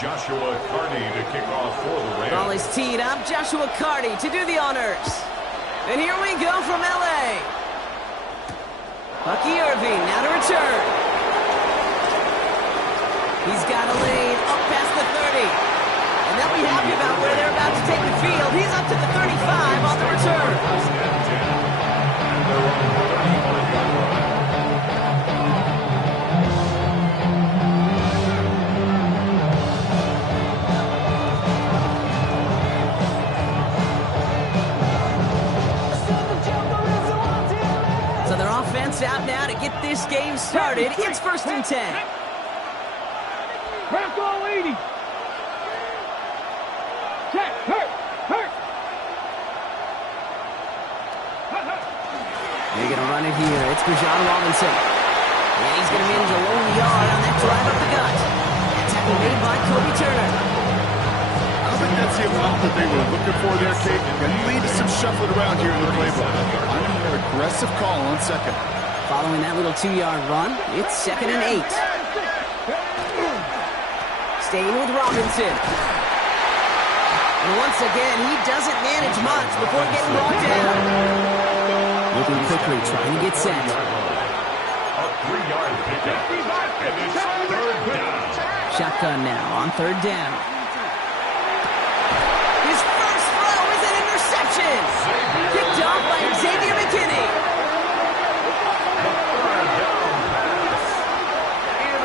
Joshua Carty to kick off for the Rams. Ball is teed up. Joshua Carty to do the honors. And here we go from L.A. Bucky Irving now to return. He's got a lane up past the 30. And they'll be happy about where they're about to take the field. He's up to the 35 on the return. So their offense out now to get this game started. It's 1st and 10. Crack all 80. Check. Hurt. They're going to run it here. It's Bijan Robinson. And he's going to manage a long yard on that drive up the gut. Tackle made by Kobe Turner. I don't think that's the amount that they were looking for there, Kate. Going to lead to some shuffling around here in the playbook. I'm an aggressive call on second. Following that little 2-yard run, it's 2nd and 8. Staying with Robinson. And once again, he doesn't manage much before getting brought down. Moving quickly, trying to get set. A 3-yard pickup. And it's 3rd down. Shotgun now on 3rd down. His first throw is an interception. Picked off by Xavier McKinney.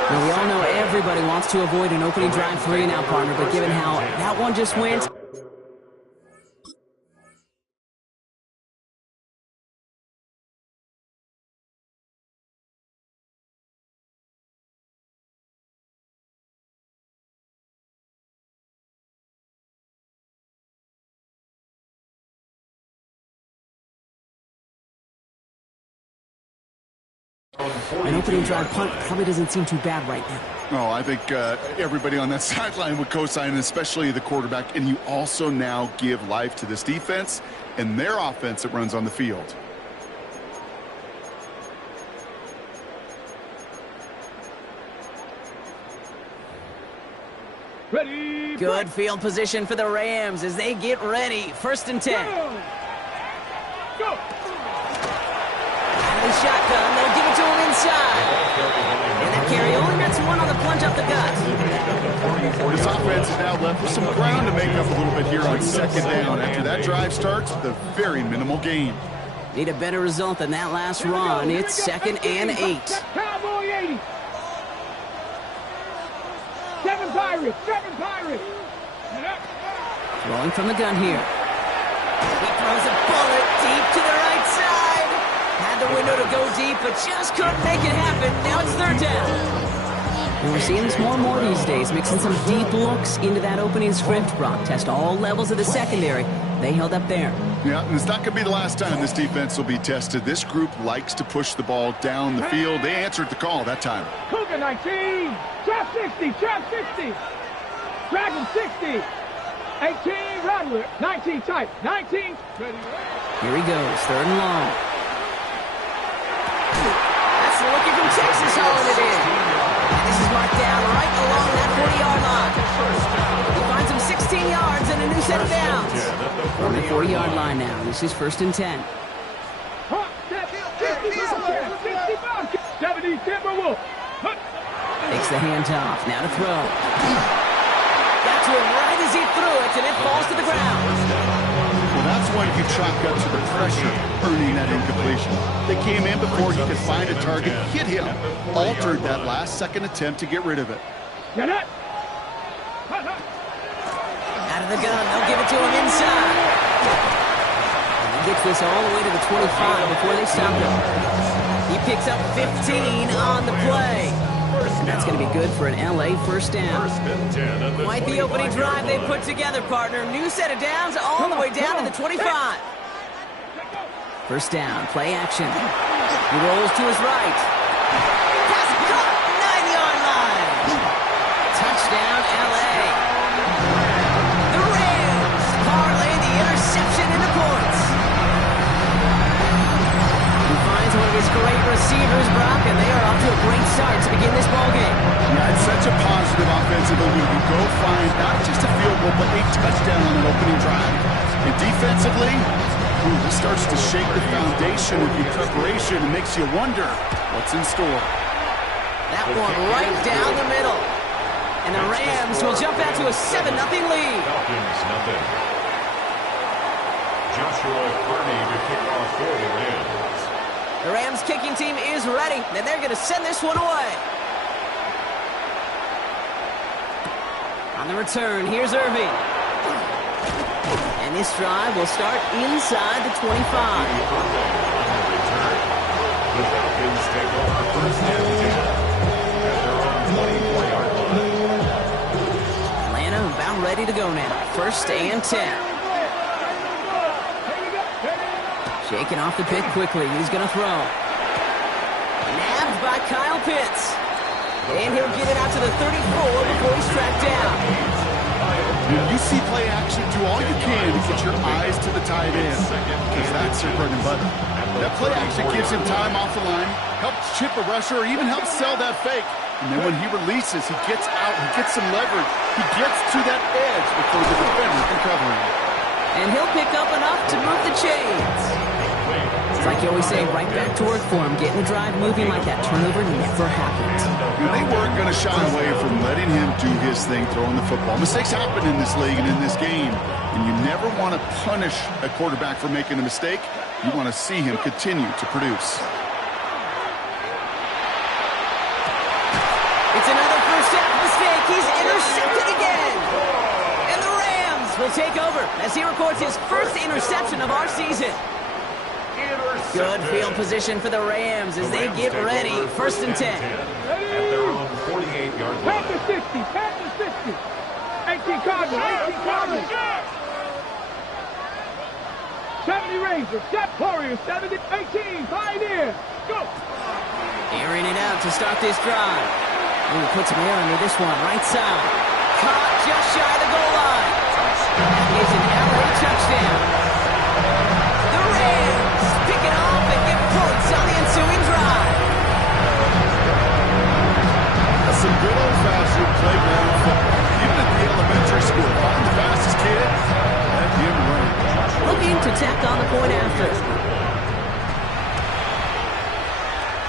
Now, we all know everybody wants to avoid an opening drive 3 now, partner, but given how that one just went... An opening drive punt probably doesn't seem too bad right now. Oh, I think everybody on that sideline would co-sign, especially the quarterback. And you also now give life to this defense and their offense that runs on the field. Ready. Good field position for the Rams as they get ready. 1st and 10. Go. The shotgun, they'll give it to him inside. And that carry only gets one on the plunge up the gut. This offense is now left with some ground to make up a little bit here on 2nd down. After that drive starts with a very minimal gain. Need a better result than that last run. It's 2nd and 8. Cowboy 80. 7 Pirates. Rolling from the gun here. He throws a bullet deep to the right side. Had the window to go deep, but just couldn't make it happen. Now it's 3rd down. And we're seeing this more and more these days, mixing some deep looks into that opening script. Brock test all levels of the secondary. They held up there. Yeah, and it's not going to be the last time this defense will be tested. This group likes to push the ball down the field. They answered the call that time. Cougar 19. Trap 60. Dragon 60. 18 Rattler. 19 tight. 19. Ready. Here he goes, 3rd and long. That's the looking from Texas hauling it in. And this is marked down right along that 40-yard line. He finds him 16 yards and a new set of downs. From the 40-yard line now, this is 1st and 10. 70 Timberwolf. Takes the handoff, now to throw. Got to him right as he threw it, and it falls to the ground. Well, that's why you chalk up to the pressure, earning that incompletion. They came in before he could find a target, hit him, altered that last-second attempt to get rid of it. Get it. Out of the gun, they'll give it to him inside. And he gets this all the way to the 25 before they stop him. He picks up 15 on the play. And that's going to be good for an L.A. 1st down. Quite the opening drive they put together, partner. New set of downs all the way down to the 25. 1st down, play action. He rolls to his right. Pass caught, 9-yard line. Touchdown, L.A. The Rams parlay the interception into points. He finds one of his great receivers, Brock, and they are off to a great start to begin this ballgame. Yeah, it's such a positive offensively when you go find not just a field goal, but a touchdown on an opening drive. And defensively, this starts to shake the foundation of your preparation and makes you wonder what's in store. That one right down the middle. And the Rams will jump out to a 7-0 lead. Falcons, nothing. Joshua Carney to kick off for the Rams. The Rams kicking team is ready, and they're going to send this one away. On the return, here's Irving. And this drive will start inside the 25. The Falcons take over first and 10 at their own 24-yard line. Atlanta about ready to go now. First and 10. Shaking off the pick quickly. He's going to throw. Nabbed by Kyle Pitts. And he'll get it out to the 34 before he's tracked down. When you see play action, do all you can to get your eyes to the tight end, because that's your bread and butter. That play action gives him time off the line, helps chip a rusher, or even helps sell that fake. And then when he releases, he gets out, he gets some leverage. He gets to that edge before the defender can cover him. And he'll pick up enough to move the chains. It's like you always say, right back to work for him, getting the drive moving like that turnover never happened. They weren't going to shy away from letting him do his thing, throwing the football. Mistakes happen in this league and in this game, and you never want to punish a quarterback for making a mistake. You want to see him continue to produce. It's another first half mistake. He's intercepted again. And the Rams will take over as he records his first interception of our season. Good field position for the Rams as they get ready. First and 10. At their own 48-yard line. Pack to 60, pack to 60. 18 Cardinals, 18 Cardinals. 70 Rangers, Jet Warriors, 70, 18 Pioneers. Go! Airing it out to start this drive. Ooh, puts some air under this one, right side. Caught just shy of the goal line. That is an LA touchdown. The Rams pick it off and get points on the ensuing drive. That's some good old-fashioned playground football. Even at the elementary school, find the fastest kid, let him run. Looking to tack on the point after.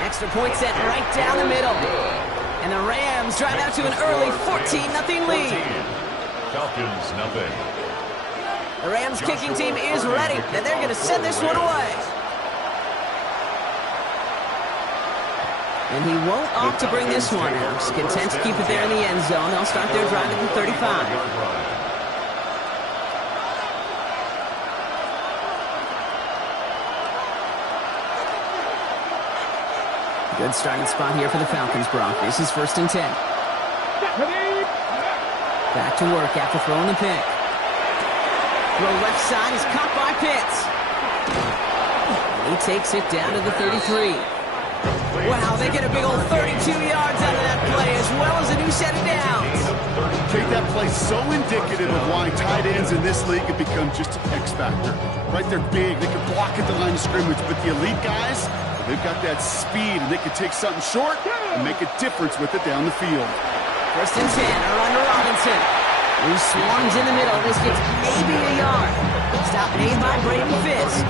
Extra point set right down the middle. And the Rams drive out to an early 14-0 lead. Falcons, nothing. The Rams kicking team is ready, and they're going to send this one away. And he won't opt to bring this one out. He's content to keep it there in the end zone. They'll start their drive at the 35. Good starting spot here for the Falcons, Brock. This is first and 10. Back to work after throwing the pick. Throw left side is caught by Pitts. And he takes it down to the 33. Wow, they get a big old 32 yards out of that play, as well as a new set of downs. Take that play so indicative of why tight ends in this league have become just an X factor. Right, they're big, they can block at the line of scrimmage, but the elite guys, they've got that speed, and they can take something short and make a difference with it down the field. First and 10, are under Robinson. Who swarms in the middle. This gets maybe a yard. Stop made by Braden Fisk.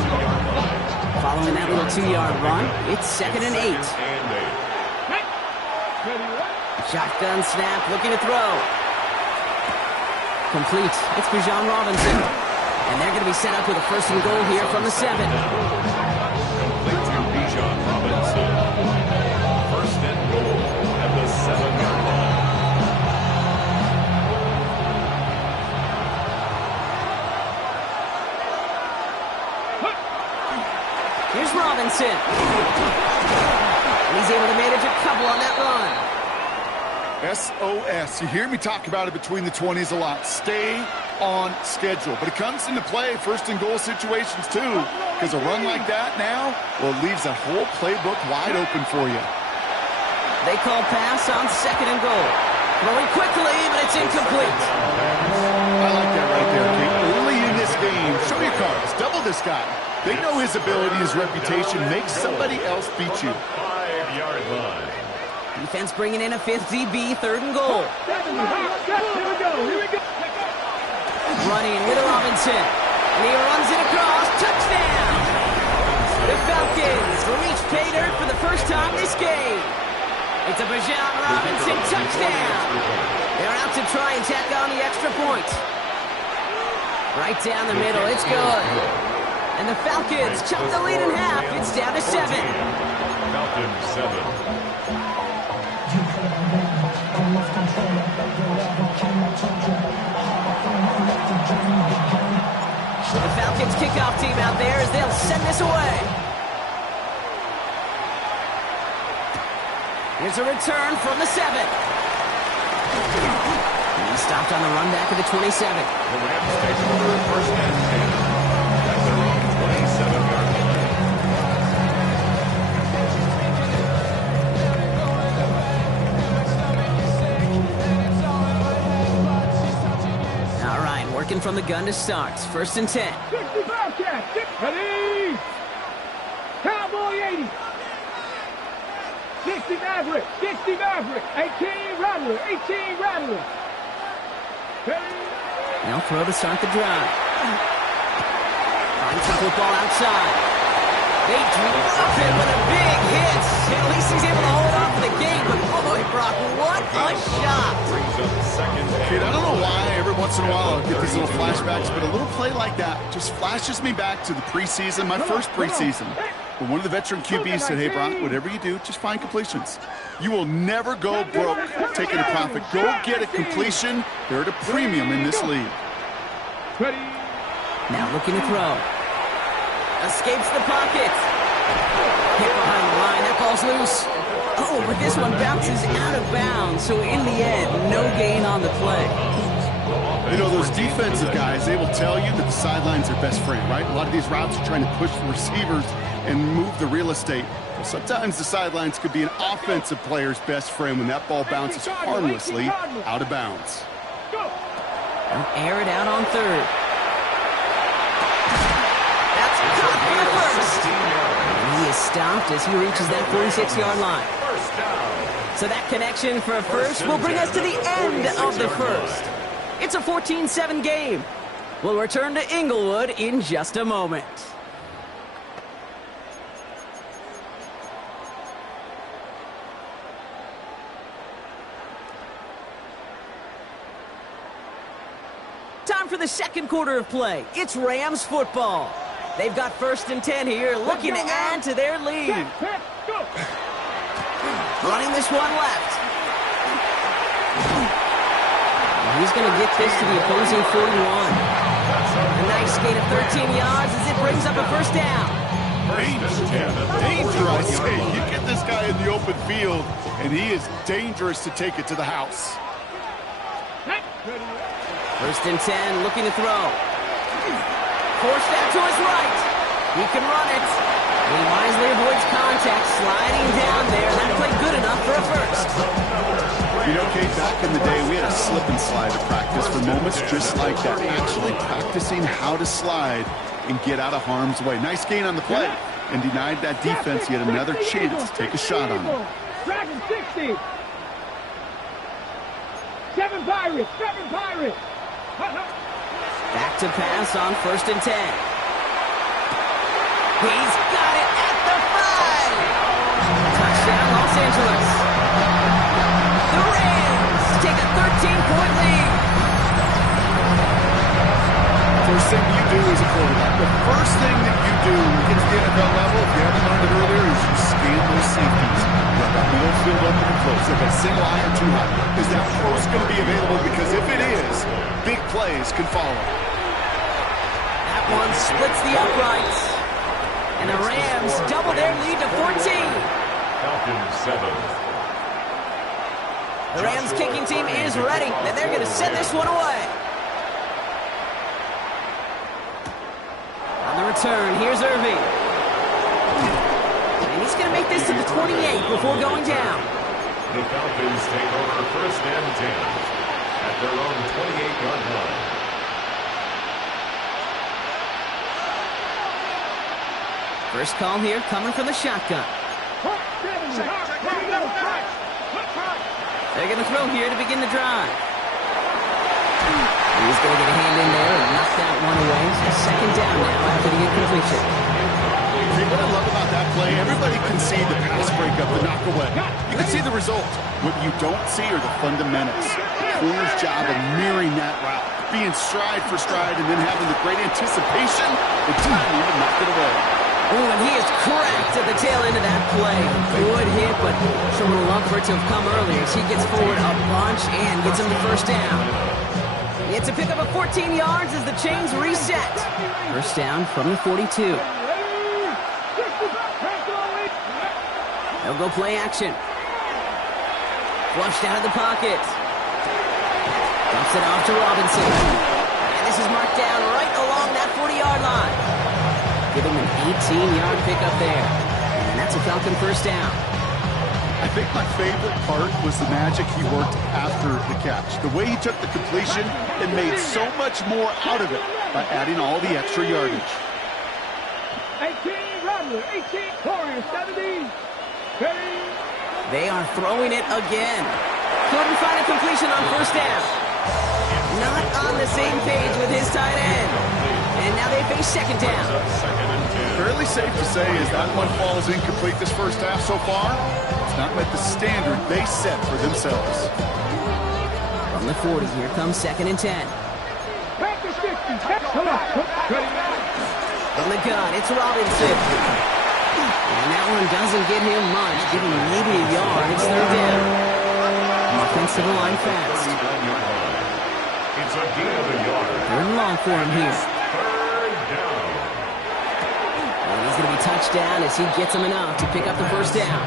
Following that little 2-yard run, it's second and 8. Shotgun snap, looking to throw. Complete. It's Bijan Robinson. And they're going to be set up with a first and goal here from the 7. Complete to Bijan Robinson. First and goal at the 7-yard line. Here's Robinson. And he's able to manage a couple on that run. SOS. You hear me talk about it between the 20s a lot. Stay on schedule. But it comes into play first and goal situations too. Because a run like that now, well, it leaves that whole playbook wide open for you. They call pass on second and goal. Throwing quickly, but it's incomplete. I like that right there, Kate. Early in this game, show your cards. Double this guy. They know his ability, his reputation makes somebody else beat you. 5-yard line. Defense bringing in a fifth DB, 3rd and goal. Here we go. Here we go. Running with Robinson. And he runs it across. Touchdown! The Falcons reach pay dirt for the first time this game. It's a Bijan Robinson touchdown. They're out to try and tack on the extra point. Right down the middle. It's good. And the Falcons chop the lead in half. It's down to 7. Falcons 7. So the Falcons kickoff team out there as they'll send this away. Here's a return from the 7. And he stopped on the run back of the 27. The Rams take over first and 10 at their own 27-yard line. All right, working from the gun to start. 1st and 10. 65 catch. Ready. Cowboy 80. 60 Maverick. 60 Maverick. 18 Rattler. 18 Rattler. Ready. Now throw to start the drive. Finds the football outside. They drop him with a big hit. At least he's able to hold on for the game. But boy, Brock, what a shot. Brings up second and Kid, I don't know why every once in a while I'll get these little flashbacks, but a little play like that just flashes me back to the preseason, my first preseason. But one of the veteran QBs said, hey, Brock, whatever you do, just find completions. You will never go broke taking a profit. Go get a completion. They're at a premium in this league. Ready. Now looking to throw. Escapes the pocket. Hit behind the line. That ball's loose. Oh, but this one bounces out of bounds. So in the end, no gain on the play. You know, those defensive guys, they will tell you that the sideline's their best friend, right? A lot of these routes are trying to push the receivers and move the real estate. Well, sometimes the sidelines could be an offensive player's best friend when that ball bounces harmlessly out of bounds. Go. They'll air it out on 3rd. That's caught for the 1st. And he is stopped as he reaches that 46-yard line. first down. So that connection for a first will bring us to the end of the 1st. It's a 14-7 game. We'll return to Inglewood in just a moment. Time for the second quarter of play. It's Rams football. They've got 1st and 10 here, looking to add to their lead. Set, go. Running this one left. He's going to get this to the opposing 41. A nice gain of 13 yards as it brings up a 1st down. Danger, I say. You get this guy in the open field, and he is dangerous to take it to the house. Ready. 1st and 10, looking to throw. Forced out to his right. He can run it. He wisely avoids contact, sliding down there. That played good enough for a 1st. You know, Kate, back in the day, we had a slip and slide to practice for moments just like that. Actually practicing how to slide and get out of harm's way. Nice gain on the play and denied that defense yet another chance to take a shot on him. Dragon 60. 7 Pirates. 7 Pirates. Back to pass on 1st and 10. He's got it at the 5. Touchdown, Los Angeles. The Rams take a 13-point lead. First thing you do as a quarterback, the first thing that you do when you get to the NFL level, if you haven't learned it earlier, is you scan those safeties. Let that middle field open and close. If a single eye or too high, is that post going to be available? Because if it is, big plays can follow. That one splits the uprights. And the Rams double their lead to 14. Falcons 7. The Rams kicking team is ready, and they're going to send this one away. On the return, here's Irving. And he's going to make this to the 28 before going down. The Falcons take over 1st and 10 at their own 28-yard line. First call here coming from the shotgun. They're going to throw here to begin the drive. He's going to get a hand in there and knock that one away. So second down now after the incompletion. Hey, what I love about that play, everybody can see the pass breakup, the knock away. You can see the result. What you don't see are the fundamentals. Corner's job of mirroring that route, being stride for stride, and then having the great anticipation, the timing to knock it away. Oh, and he is cracked at the tail end of that play. Good hit, but sure would have loved for it to have come earlier as he gets forward a bunch and gets him the first down. It's a pickup of 14 yards as the chains reset. First down from the 42. They'll go play action. Flushed out of the pocket. Dumps it off to Robinson. And this is marked down right along that 40-yard line. Give him an 18-yard pickup there. And that's a Falcon first down. I think my favorite part was the magic he worked after the catch. The way he took the completion and made so much more out of it by adding all the extra yardage. 18, Rattler, 18, Warriors, 70, 30. They are throwing it again. Couldn't find a completion on first down. Not on the same page with his tight end. And now they face second down. Fairly safe to say as that one falls incomplete this first half so far, it's not met the standard they set for themselves. From the 40, here comes second and 10. Back to 60. From the gun, it's Robinson. And that one doesn't get him much, giving him maybe a yard. It's third down. Offensive line fast. It's a gain of a yard. Third and long for him here. And he's going to be touched down as he gets him enough to pick up the first down.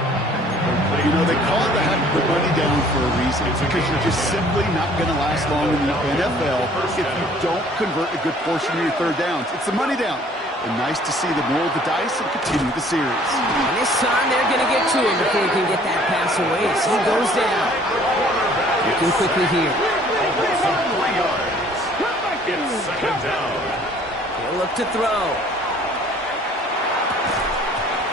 You know, they call it the heck of the money down for a reason. It's because you're just simply not going to last long in the NFL if you don't convert a good portion of your third downs. It's the money down. And nice to see them roll the dice and continue the series. And this time they're going to get to him before he can get that pass away. So he goes down. Looking quickly here. It's second down. He'll look to throw.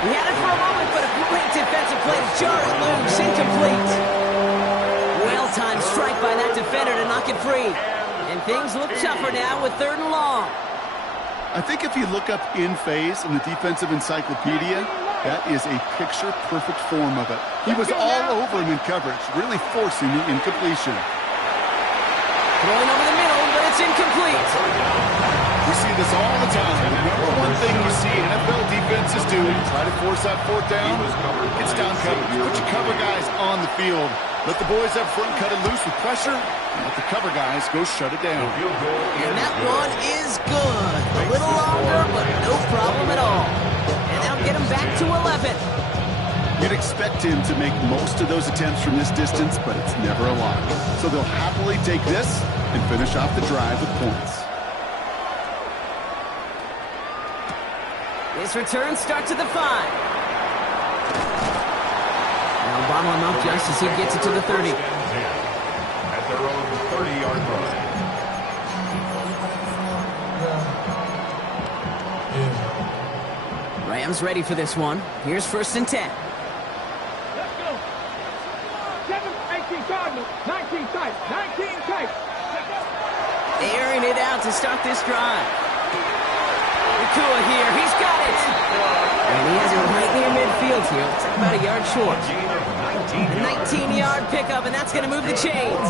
He had it for a moment, but a great defensive play to jar it loose. Incomplete. Well-timed strike by that defender to knock it free. And things look tougher now with third and long. I think if you look up in phase in the defensive encyclopedia, that is a picture-perfect form of it. He was all over him in coverage, really forcing the incompletion. Throwing over the middle, but it's incomplete. We see this all the time. The number one thing you see NFL defenses do, try to force that fourth down, it's down coverage. Put your cover guys on the field. Let the boys up front cut it loose with pressure, and let the cover guys go shut it down. And that one is good. A little longer, but no problem at all. And that'll get him back to 11. You'd expect him to make most of those attempts from this distance, but it's never a lot. So they'll happily take this and finish off the drive with points. This return starts at the 5. Now bottle him up just as he gets it to the 30. At their own 30-yard line. Rams ready for this one. Here's first and 10. Let's go. 7, 18 Cardinals, 19 tight, 19 tight. Airing it out to start this drive. Nakua here, he's got it. And he has it right near midfield here. It's like about a yard short. A 19-yard pickup, and that's going to move the chains.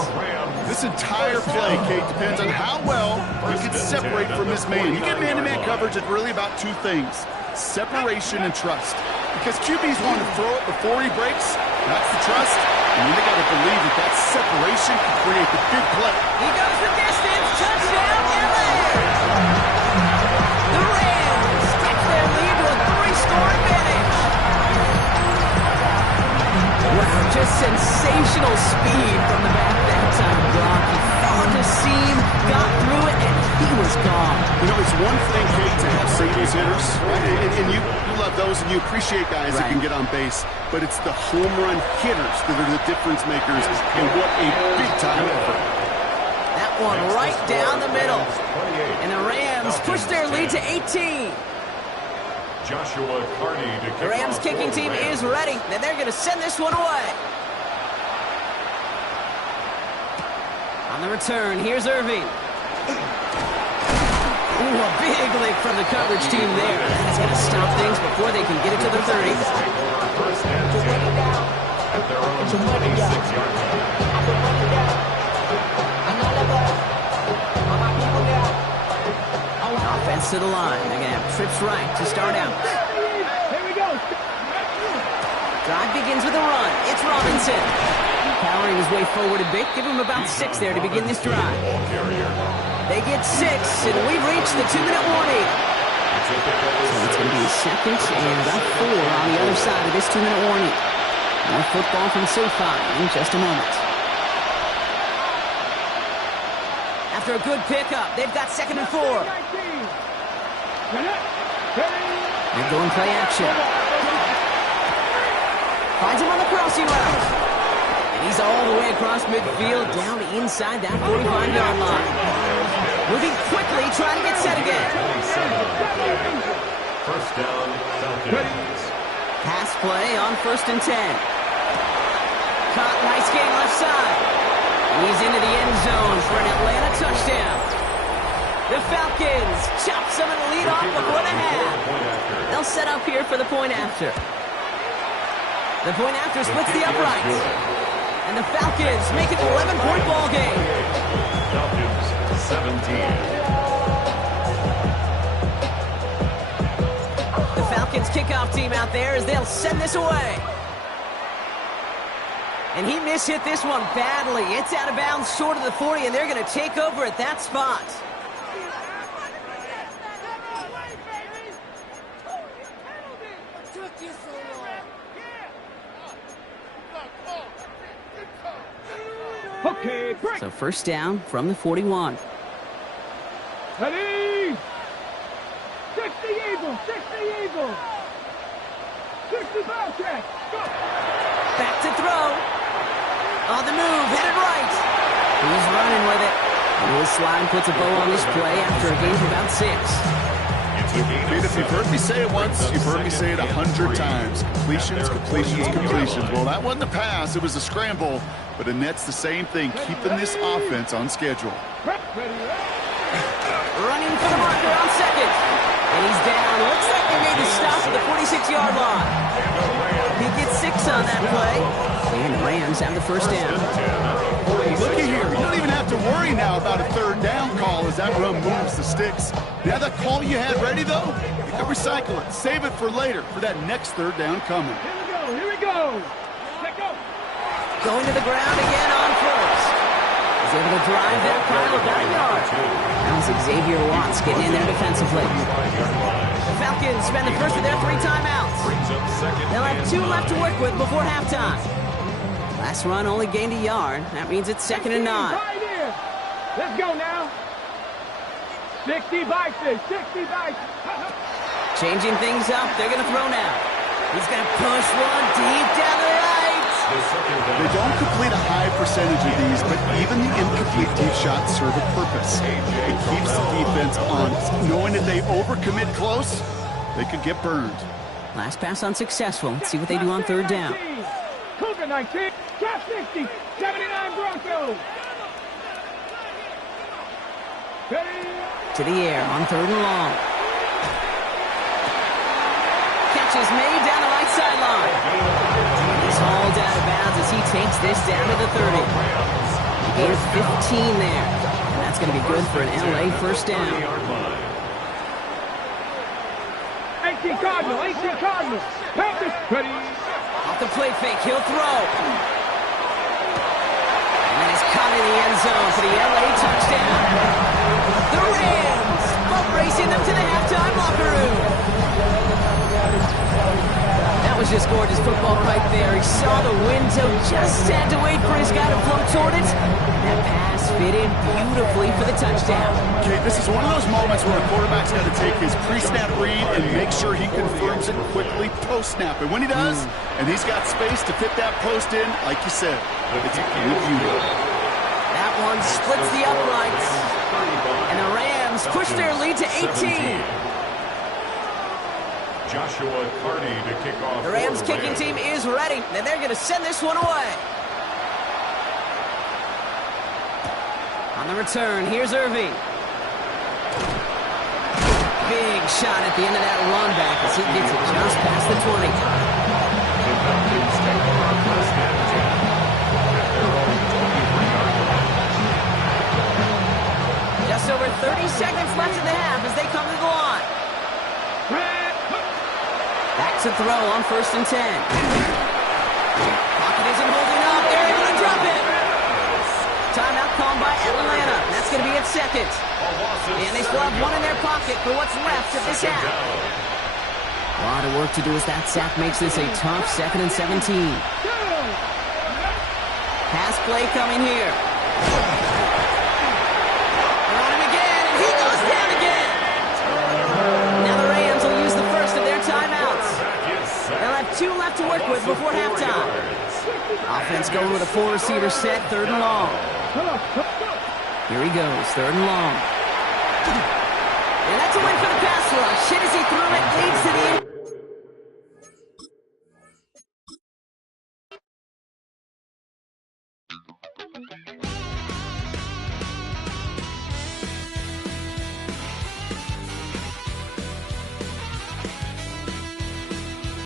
This entire play, Kate, depends on how well you can separate from this man. You get man-to-man coverage, it's really about two things: separation and trust. Because QBs want to throw it before he breaks. That's the trust. And then they got to believe that that separation can create the big play. He goes the distance. Touchdown, LA! The Rams take their lead to a 3-score advantage. Wow, just sensational speed from the back that time, Brock. He found the seam, got through it, and he was gone. You know, it's one thing, Kate, to have singles hitters, right? And you love those, and you appreciate guys that can get on base. But it's the home run hitters that are the difference makers, and what a big-time effort. That one right down the middle. And the Rams push their lead to 18. Joshua Carney to kick The Rams off kicking for the team Rams. is ready, and they're going to send this one away. On the return, here's Irving. Ooh, a big lick from the coverage team there. That's going to stop things before they can get it to the 30. First and 10 at their own 26-yard line. Offense to the line. They're going to have trips right to start out. Here we go. Drive begins with a run. It's Robinson. Powering his way forward a bit. Give him about 6 there to begin this drive. Ball carrier. They get 6, and we've reached the 2-minute warning. So it's going to be a second and about 4 on the other side of this 2-minute warning. More football from SoFi in just a moment. After a good pickup, they've got 2nd and 4. They're going play action. Finds him on the crossing route. And he's all the way across midfield, down inside that 45-yard line. Moving quickly, trying to get set again. First down, Falcons. Pass play on 1st and 10. Caught, nice game left side. And he's into the end zone for an Atlanta touchdown. The Falcons chop some of the lead off before the half. They'll set up here for the point after. The point after splits the uprights. And the Falcons make it an 11-point ball game. Falcons 17. The Falcons kickoff team out there as they'll send this away. And he mishit this one badly. It's out of bounds short of the 40, and they're going to take over at that spot. Okay, break. So first down from the 41. Ready? 60 Eagles, 60 Eagles. 60 Bobcats. Go. Back to throw. On the move, headed right. He's running with it. And Will Slime puts a bow on this play after a gain of about 6. If you've heard me say it once, you've heard me say it 100 times. Completions, completions, completions. Well, that wasn't a pass. It was a scramble. But Annette's the same thing, keeping this offense on schedule. Running for the marker on 2nd. And he's down. Looks like they made the stop at the 46-yard line. He gets 6 on that play. And the Rams have the first down. Looky here. You don't even have to worry now about a 3rd down call as that run moves the sticks. Now that call you had ready, though, you can recycle it. Save it for later for that next 3rd down coming. Here we go. Let go. Going to the ground again on 1st. He's able to drive that pile about a yard. How's Xavier Watts getting in there defensively? The Falcons spend the first of their 3 timeouts. They'll have 2 left to work with before halftime. Last run only gained a yard. That means it's 2nd and 9. Right in. Let's go now. 60 Vikings, 60 Vikings. Changing things up. They're going to throw now. He's going to push one deep down the right. They don't complete a high percentage of these, but even the incomplete deep shots serve a purpose. It keeps the defense honest, knowing if they overcommit close, they could get burned. Last pass unsuccessful. Let's see what they do on 3rd down. Cougar 19, Cap 60, 79 Broncos. Ready? To the air on 3rd and long. Catch is made down the right sideline. He's hauled out of bounds as he takes this down to the 30. He gains 15 there. And that's going to be good for an LA first down. 18 Cardinal, 18 Cardinal. Panthers, ready? Off the play fake, he'll throw. And that is caught in the end zone for the LA touchdown. The Rams both racing them to the halftime locker room. That was just gorgeous football right there. He saw the window, just had to wait for his guy to float toward it. That pass fit in beautifully for the touchdown. Okay, this is one of those moments where a quarterback's got to take his pre-snap read and make sure he confirms it quickly post-snap. And when he does, and he's got space to fit that post in, like you said, it's a game of beauty. That one splits the uprights. And the Rams push their lead to 18. Joshua Carney to kick off. The Rams kicking team is ready, and they're going to send this one away. On the return, here's Irving. Big shot at the end of that run back as he gets it just past the 20. The Falcons take over first and 10 at their own 23-yard line. Just over 30 seconds left in the half as they come to the line. Back to throw on first and 10. Pocket isn't holding up. They're able to drop it. Timeout called by Atlanta. That's going to be its second. And they still have one in their pocket for what's left of this half. A lot of work to do as that sack makes this a tough 2nd and 17. Pass play coming here. They're on him again, and he goes down again. Now the Rams will use the first of their timeouts. They'll have 2 left to work with before halftime. Offense going with a 4-receiver set, 3rd and long. Here he goes, 3rd and long. And that's a win for the pass rush. Hit as he threw